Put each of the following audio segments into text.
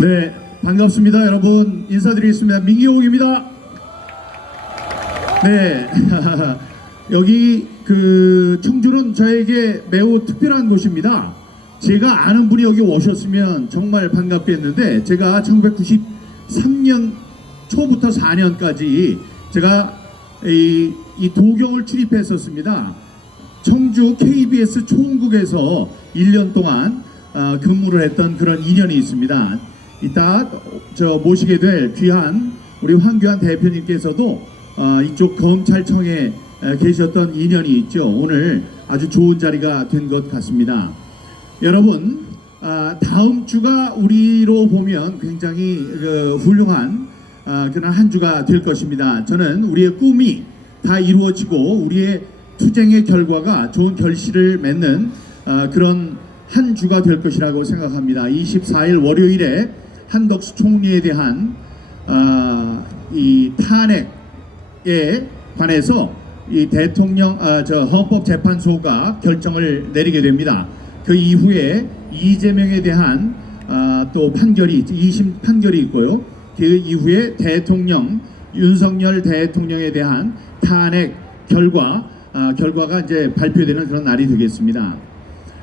네, 반갑습니다. 여러분 인사드리겠습니다. 민기옥입니다. 네, 여기 청주는 저에게 매우 특별한 곳입니다. 제가 아는 분이 여기 오셨으면 정말 반갑겠는데, 제가 1993년 초부터 4년까지 제가 이 도경을 출입했었습니다. 청주 KBS 초원국에서 1년 동안 근무를 했던 그런 인연이 있습니다. 이따 모시게 될 귀한 우리 황교안 대표님께서도 이쪽 검찰청에 계셨던 인연이 있죠. 오늘 아주 좋은 자리가 된 것 같습니다. 여러분, 다음 주가 우리로 보면 굉장히 훌륭한 그런 한 주가 될 것입니다. 저는 우리의 꿈이 다 이루어지고 우리의 투쟁의 결과가 좋은 결실을 맺는 그런 한 주가 될 것이라고 생각합니다. 24일 월요일에 한덕수 총리에 대한 이 탄핵에 관해서 이 대통령 헌법재판소가 결정을 내리게 됩니다. 그 이후에 이재명에 대한 또 판결이 2심 판결이 있고요. 그 이후에 윤석열 대통령에 대한 탄핵 결과가 이제 발표되는 그런 날이 되겠습니다.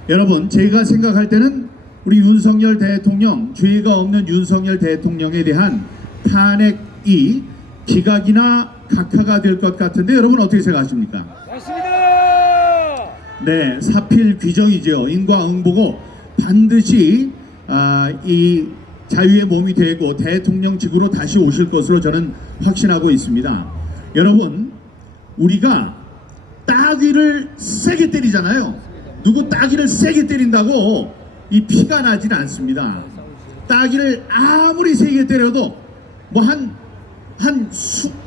여러분, 제가 생각할 때는 우리 윤석열 대통령, 죄가 없는 윤석열 대통령에 대한 탄핵이 기각이나 각하가 될 것 같은데, 여러분 어떻게 생각하십니까? 맞습니다. 네, 사필 규정이죠. 인과응보고 반드시 이 자유의 몸이 되고 대통령직으로 다시 오실 것으로 저는 확신하고 있습니다. 여러분, 우리가 따귀를 세게 때리잖아요. 누구 따귀를 세게 때린다고 이 피가 나질 않습니다. 따귀를 아무리 세게 때려도 뭐 한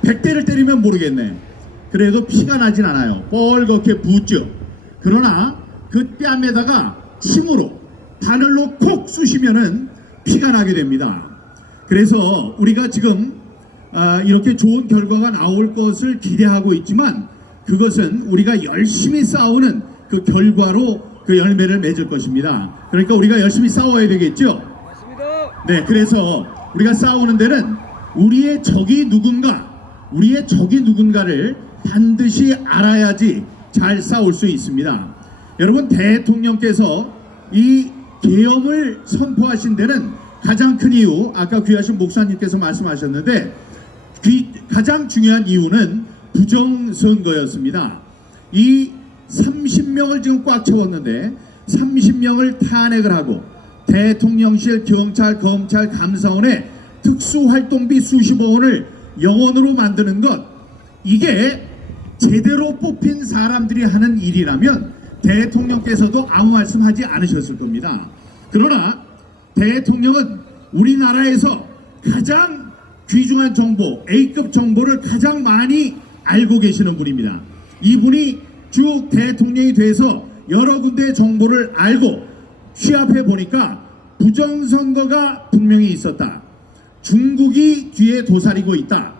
100대를 때리면 모르겠네. 그래도 피가 나진 않아요. 뻘겋게 붓죠. 그러나 그 뺨에다가 침으로 바늘로 콕 쑤시면은 피가 나게 됩니다. 그래서 우리가 지금 이렇게 좋은 결과가 나올 것을 기대하고 있지만, 그것은 우리가 열심히 싸우는 그 결과로 그 열매를 맺을 것입니다. 그러니까 우리가 열심히 싸워야 되겠죠. 맞습니다. 네, 그래서 우리가 싸우는 데는 우리의 적이 누군가를 반드시 알아야지 잘 싸울 수 있습니다. 여러분, 대통령께서 이 계엄을 선포하신 데는 가장 큰 이유, 아까 귀하신 목사님께서 말씀하셨는데, 가장 중요한 이유는 부정선거였습니다. 이 30명을 지금 꽉 채웠는데 30명을 탄핵을 하고 대통령실, 경찰, 검찰, 감사원의 특수활동비 수십억 원을 영원으로 만드는 것, 이게 제대로 뽑힌 사람들이 하는 일이라면 대통령께서도 아무 말씀하지 않으셨을 겁니다. 그러나 대통령은 우리나라에서 가장 귀중한 정보, A급 정보를 가장 많이 알고 계시는 분입니다. 이분이 쭉 대통령이 돼서 여러 군데의 정보를 알고 취합해 보니까 부정선거가 분명히 있었다. 중국이 뒤에 도사리고 있다.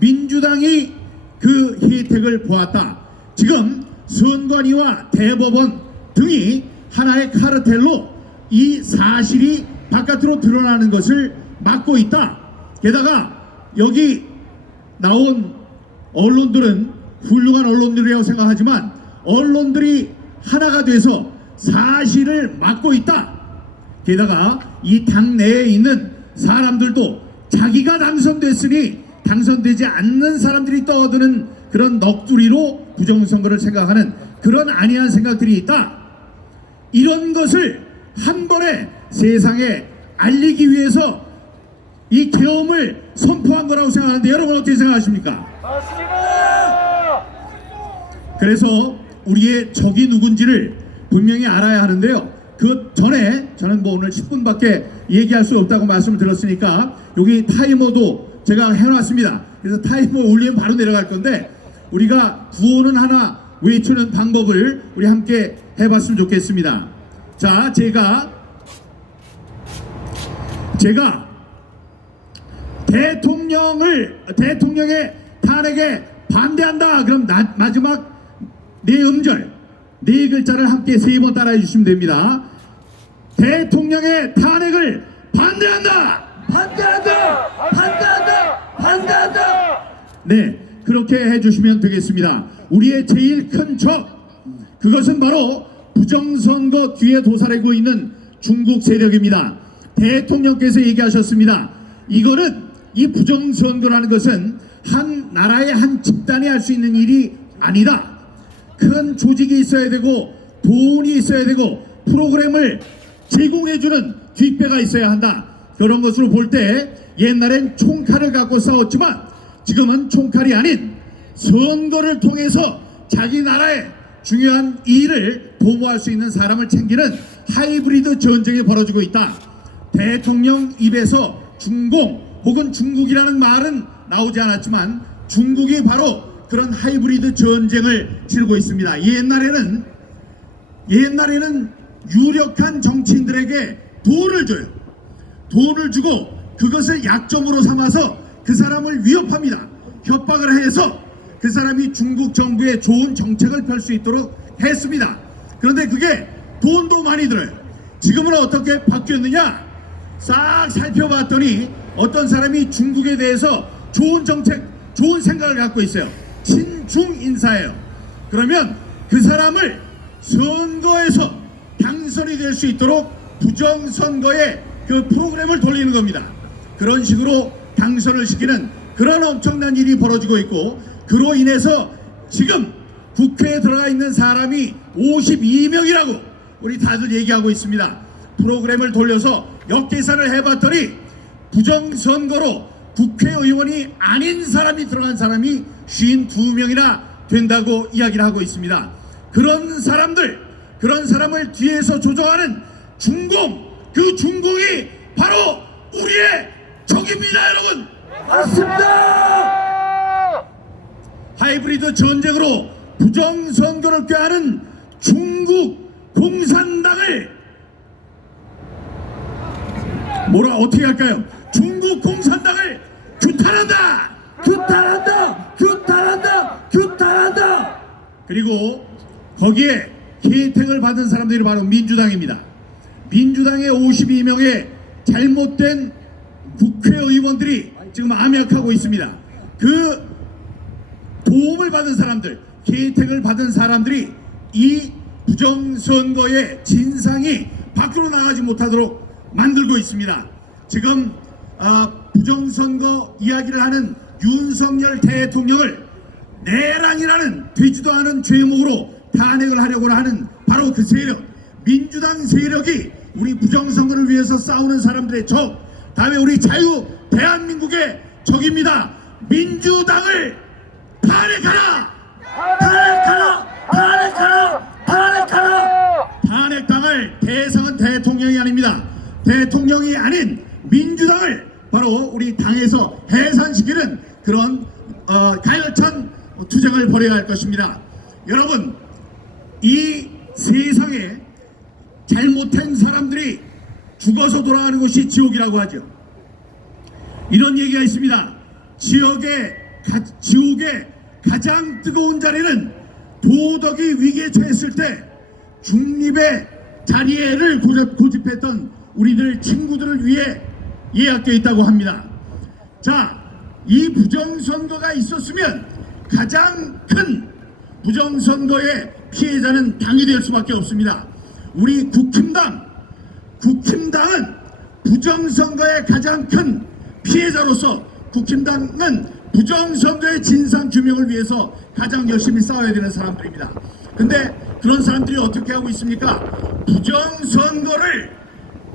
민주당이 그 혜택을 보았다. 지금 선관위와 대법원 등이 하나의 카르텔로 이 사실이 바깥으로 드러나는 것을 막고 있다. 게다가 여기 나온 언론들은 훌륭한 언론들이라고 생각하지만 언론들이 하나가 돼서 사실을 막고 있다. 게다가 이 당내에 있는 사람들도 자기가 당선됐으니 당선되지 않는 사람들이 떠드는 그런 넋두리로 부정선거를 생각하는 그런 안이한 생각들이 있다. 이런 것을 한 번에 세상에 알리기 위해서 이 계엄을 선포한 거라고 생각하는데, 여러분 어떻게 생각하십니까? 맞습니다. 그래서 우리의 적이 누군지를 분명히 알아야 하는데요. 그 전에 저는 뭐 오늘 10분밖에 얘기할 수 없다고 말씀을 드렸으니까 여기 타이머도 제가 해놨습니다. 그래서 타이머 올리면 바로 내려갈 건데, 우리가 구호는 하나 외치는 방법을 우리 함께 해봤으면 좋겠습니다. 자, 제가 대통령의 탄핵에 반대한다. 그럼 마지막 네 음절, 네 글자를 함께 3번 따라해 주시면 됩니다. 대통령의 탄핵을 반대한다. 반대한다! 반대한다! 반대한다! 네, 그렇게 해주시면 되겠습니다. 우리의 제일 큰 적, 그것은 바로 부정선거 뒤에 도사리고 있는 중국 세력입니다. 대통령께서 얘기하셨습니다. 이거는 이 부정선거라는 것은 한 나라의 한 집단이 할 수 있는 일이 아니다. 큰 조직이 있어야 되고 돈이 있어야 되고 프로그램을 제공해주는 뒷배가 있어야 한다. 그런 것으로 볼 때 옛날엔 총칼을 갖고 싸웠지만 지금은 총칼이 아닌 선거를 통해서 자기 나라의 중요한 일을 도모할 수 있는 사람을 챙기는 하이브리드 전쟁이 벌어지고 있다. 대통령 입에서 중공 혹은 중국이라는 말은 나오지 않았지만 중국이 바로 그런 하이브리드 전쟁을 치르고 있습니다. 옛날에는 유력한 정치인들에게 돈을 줘요. 돈을 주고 그것을 약점으로 삼아서 그 사람을 위협합니다. 협박을 해서 그 사람이 중국 정부의 좋은 정책을 펼 수 있도록 했습니다. 그런데 그게 돈도 많이 들어요. 지금은 어떻게 바뀌었느냐? 싹 살펴봤더니 어떤 사람이 중국에 대해서 좋은 정책, 좋은 생각을 갖고 있어요. 친중 인사예요. 그러면 그 사람을 선거에서 당선이 될 수 있도록 부정선거에 그 프로그램을 돌리는 겁니다. 그런 식으로 당선을 시키는 그런 엄청난 일이 벌어지고 있고, 그로 인해서 지금 국회에 들어가 있는 사람이 52명이라고 우리 다들 얘기하고 있습니다. 프로그램을 돌려서 역계산을 해봤더니 부정선거로 국회의원이 아닌 사람이 들어간 사람이 52명이나 된다고 이야기를 하고 있습니다. 그런 사람을 뒤에서 조종하는 중공, 그 중공이 바로 우리의 적입니다, 여러분. 맞습니다! 하이브리드 전쟁으로 부정선거를 꾀하는 중국 공산당을 어떻게 할까요? 중국 공산당을 규탄한다! 규탄한다! 규탄한다! 규탄한다! 그리고 거기에 혜택을 받은 사람들이 바로 민주당입니다. 민주당의 52명의 잘못된 국회의원들이 지금 암약하고 있습니다. 그 도움을 받은 사람들, 혜택을 받은 사람들이 이 부정선거의 진상이 밖으로 나가지 못하도록 만들고 있습니다. 지금 부정선거 이야기를 하는 윤석열 대통령을 내란이라는 되지도 않은 죄목으로 탄핵을 하려고 하는 바로 그 세력, 민주당 세력이 우리 부정선거를 위해서 싸우는 사람들의 적, 다음에 우리 자유 대한민국의 적입니다. 민주당을 탄핵하라! 탄핵하라! 탄핵하라! 탄핵하라! 탄핵당할 대상은 대통령이 아닙니다. 대통령이 아닌 민주당을 바로 우리 당에서 해산시키는 그런 가열찬 투쟁을 벌여야 할 것입니다. 여러분, 이 세상에 잘못한 사람들이 죽어서 돌아가는 곳이 지옥이라고 하죠. 이런 얘기가 있습니다. 지옥의 가장 뜨거운 자리는 도덕이 위기에 처했을 때 중립의 자리를 고집했던 우리들 친구들을 위해 예약되어 있다고 합니다. 자, 이 부정선거가 있었으면 가장 큰 부정선거의 피해자는 당이 될 수밖에 없습니다. 우리 국힘당은 부정선거의 가장 큰 피해자로서 국힘당은 부정선거의 진상규명을 위해서 가장 열심히 싸워야 되는 사람들입니다. 근데 그런 사람들이 어떻게 하고 있습니까? 부정선거를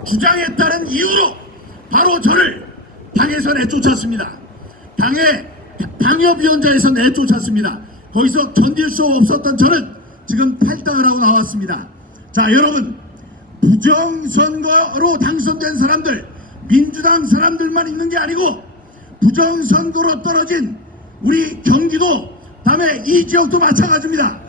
주장했다는 이유로 바로 저를 당에서 내쫓았습니다. 당협위원장에서 내쫓았습니다. 거기서 견딜 수 없었던 저는 지금 탈당을 하고 나왔습니다. 자, 여러분, 부정선거로 당선된 사람들, 민주당 사람들만 있는 게 아니고 부정선거로 떨어진 우리 경기도, 다음에 이 지역도 마찬가지입니다.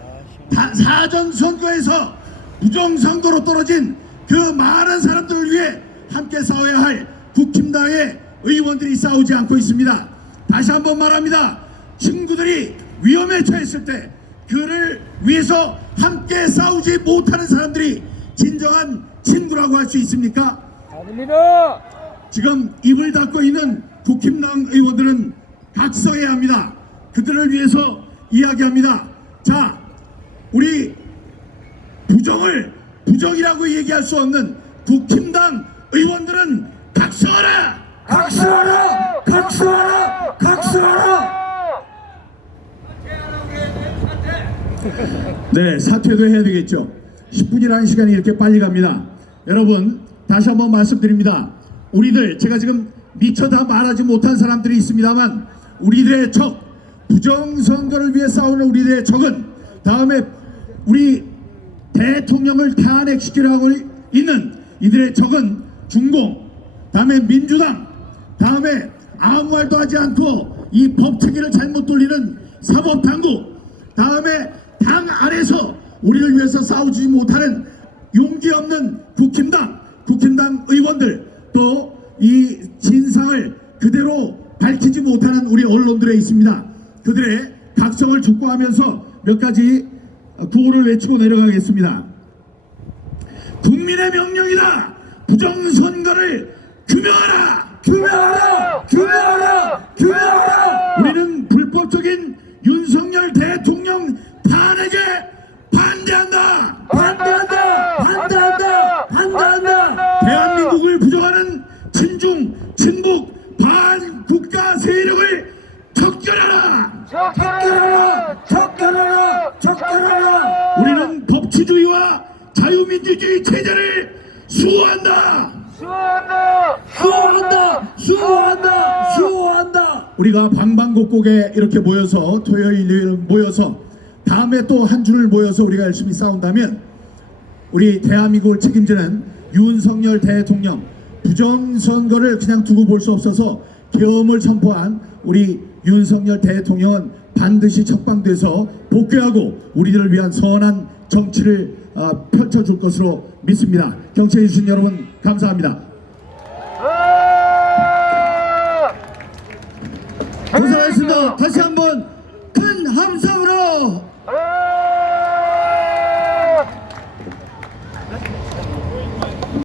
사전선거에서 부정선거로 떨어진 그 많은 사람들을 위해 함께 싸워야 할 국힘당의 의원들이 싸우지 않고 있습니다. 다시 한번 말합니다. 친구들이 위험에 처했을 때 그를 위해서 함께 싸우지 못하는 사람들이 진정한 친구라고 할 수 있습니까? 아닙니다. 지금 입을 닫고 있는 국힘당 의원들은 각성해야 합니다. 그들을 위해서 이야기합니다. 자, 우리 부정이라고 얘기할 수 없는 국힘당 의원들은 각성하라! 각성하라! 각성하라! 각성하라! 네, 사퇴도 해야 되겠죠. 10분이라는 시간이 이렇게 빨리 갑니다. 여러분, 다시 한번 말씀드립니다. 우리들, 제가 지금 미처 다 말하지 못한 사람들이 있습니다만, 우리들의 적, 부정선거를 위해 싸우는 우리들의 적은 다음에 우리 대통령을 탄핵시키려고 있는 이들의 적은 중공, 다음에 민주당, 다음에 아무 말도 하지 않고 이 법체계를 잘못 돌리는 사법당국, 다음에 당 안에서 우리를 위해서 싸우지 못하는 용기 없는 국힘당 의원들, 또 이 진상을 그대로 밝히지 못하는 우리 언론들에 있습니다. 그들의 각성을 촉구하면서 몇 가지 구호를 외치고 내려가겠습니다. 국민의 명령이다. 부정선거를 규명하라. 규명하라! 규명하라! 규명하라! 우리는 불법적인 윤석열 대통령 탄핵에 반대한다. 반대한다! 반대한다! 반대한다! 대한민국을 부정하는 친중, 친북, 반국가 세력을 척결하라. 척결하라! 척결하라! 척결하라! 우리는 법치주의와 자유민주주의 체제를 수호한다. 수고한다. 수호한다! 수호한다! 수호한다! 우리가 방방곡곡에 이렇게 모여서 토요일, 일요일 모여서 다음에 또 한 주를 모여서 우리가 열심히 싸운다면 우리 대한민국을 책임지는 윤석열 대통령 부정선거를 그냥 두고 볼 수 없어서 계엄을 선포한 우리 윤석열 대통령은 반드시 척방돼서 복귀하고 우리들을 위한 선한 정치를 펼쳐줄 것으로 믿습니다. 경청해 주신 여러분 감사합니다. 아! 감사하겠습니다. 다시 한번